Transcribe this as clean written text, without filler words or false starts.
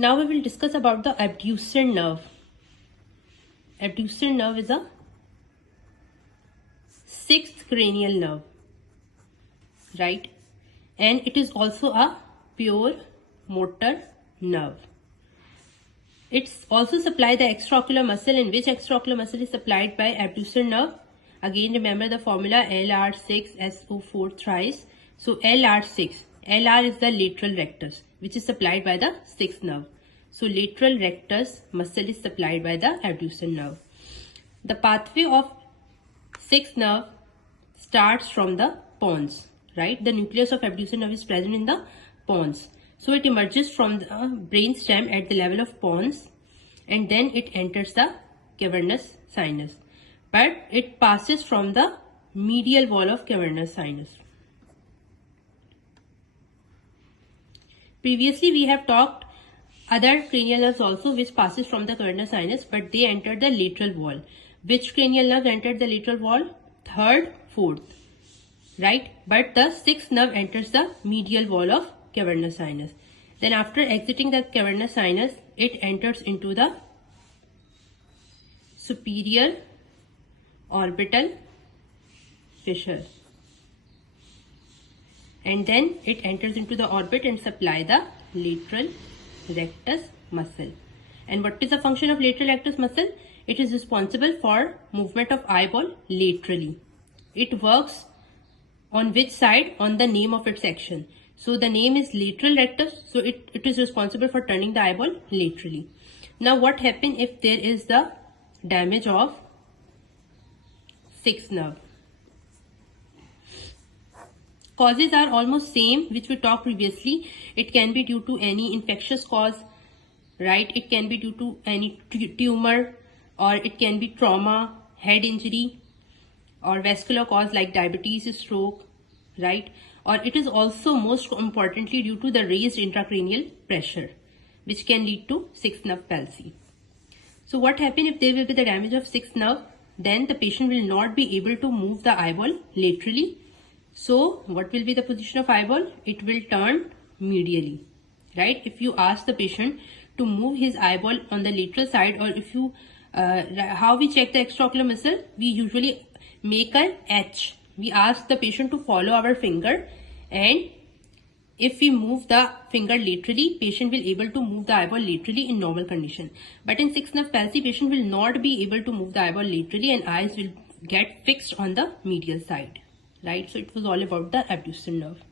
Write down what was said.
Now we will discuss about the abducent nerve. Abducent nerve is a sixth cranial nerve, right? And it is also a pure motor nerve. It's also supply the extraocular muscle, in which extraocular muscle is supplied by abducent nerve. Again, remember the formula LR6SO4 thrice. So LR6, LR is the lateral rectus, which is supplied by the sixth nerve. So lateral rectus muscle is supplied by the abducent nerve. The pathway of sixth nerve starts from the pons, right? The nucleus of abducent nerve is present in the pons. So it emerges from the brain stem at the level of pons, and then it enters the cavernous sinus. But it passes from the medial wall of cavernous sinus. Previously we have talked other cranial nerves also which passes from the cavernous sinus, but they enter the lateral wall. Which cranial nerve entered the lateral wall? Third, fourth, right? But the sixth nerve enters the medial wall of cavernous sinus. Then after exiting the cavernous sinus, it enters into the superior orbital fissure. And then it enters into the orbit and supply the lateral rectus muscle. And what is the function of lateral rectus muscle? It is responsible for movement of eyeball laterally. It works on which side? On the name of its action. So the name is lateral rectus, so it is responsible for turning the eyeball laterally. Now what happens if there is the damage of sixth nerve? Causes are almost same which we talked previously. It can be due to any infectious cause, right? It can be due to any tumor, or it can be trauma, head injury, or vascular cause like diabetes, stroke, right? Or it is also most importantly due to the raised intracranial pressure, which can lead to sixth nerve palsy. So what happens if there will be the damage of sixth nerve? Then the patient will not be able to move the eyeball laterally. So what will be the position of eyeball? It will turn medially, right? If you ask the patient to move his eyeball on the lateral side, or if you how we check the extraocular muscle, we usually make an H. We ask the patient to follow our finger, and if we move the finger laterally, patient will able to move the eyeball laterally in normal condition. But in sixth nerve palsy, patient will not be able to move the eyeball laterally, and eyes will get fixed on the medial side, right? So it was all about the abducent nerve.